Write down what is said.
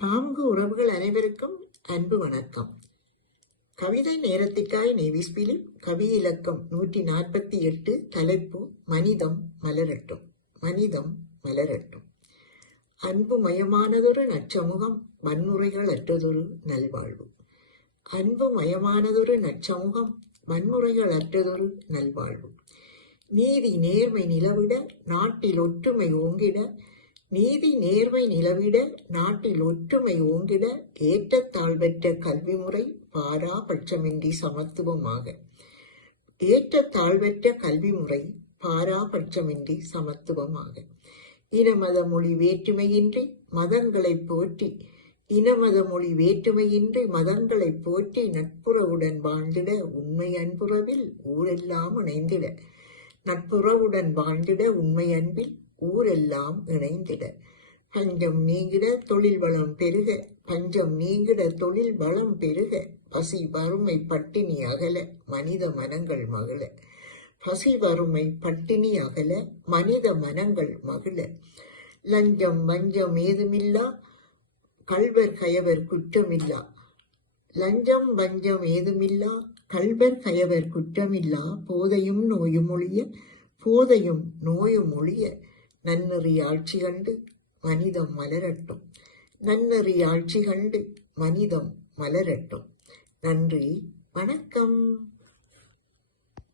பாங்கு உறவுகள் அனைவருக்கும் அன்பு வணக்கம். கவிதை நேரத்திற்காய் நேவிஸ்பிலிப் கவி இலக்கம் நூற்றி நாற்பத்தி எட்டு தலைப்பு மனிதம் மலரட்டும் மனிதம் மலரட்டும். அன்பு மயமானதொரு நற்சமூகம் வன்முறைகள் அற்றதொரு நல்வாழ்வு. அன்பு மயமானதொரு நற்சமூகம் வன்முறைகள் அற்றதொரு நல்வாழ்வு. நீதி நேர்மை நிலவிட நாட்டில் ஒற்றுமை ஓங்கிட நீதி நேர்மை நிலவிட நாட்டில் ஒற்றுமை ஓங்கிட ஏற்றத்தாழ்வற்ற கல்வி முறை பாராபட்சமின்றி சமத்துவமாக. ஏற்றத்தாழ்வற்ற கல்வி முறை பாராபட்சமின்றி சமத்துவமாக. இனமத மொழி வேற்றுமையின்றி மதங்களை போற்றி இனமத மொழி வேற்றுமையின்றி மதங்களை போற்றி நட்புறவுடன் வாழ்ந்திட உண்மை அன்புறவில் ஊரெல்லாம் இணைந்திட. நட்புறவுடன் வாழ்ந்திட உண்மை அன்பில் ஊரெல்லாம் இணைந்திட. பஞ்சம் நீங்கிட தொழில் வளம் பெருக. பஞ்சம் நீங்கிட தொழில் வளம் பெருக. பசி வறுமை பட்டினி அகல. மனித மனங்கள் மகிழ பசி வறுமை பட்டினி அகல. மனித மனங்கள் மகிழ லஞ்சம் வஞ்சம் ஏதுமில்லா. கள்வர் கயவர் குற்றமில்லா. லஞ்சம் வஞ்சம் ஏதுமில்லா. கள்வர் கயவர் குற்றமில்லா. போதையும் நோயும் ஒழிய. போதையும் நோயும் ஒழிய. நன்னெறி ஆட்சி கண்டு மனிதம் மலரட்டும். நன்னெறி ஆட்சி கண்டு மனிதம் மலரட்டும். நன்றி வணக்கம்.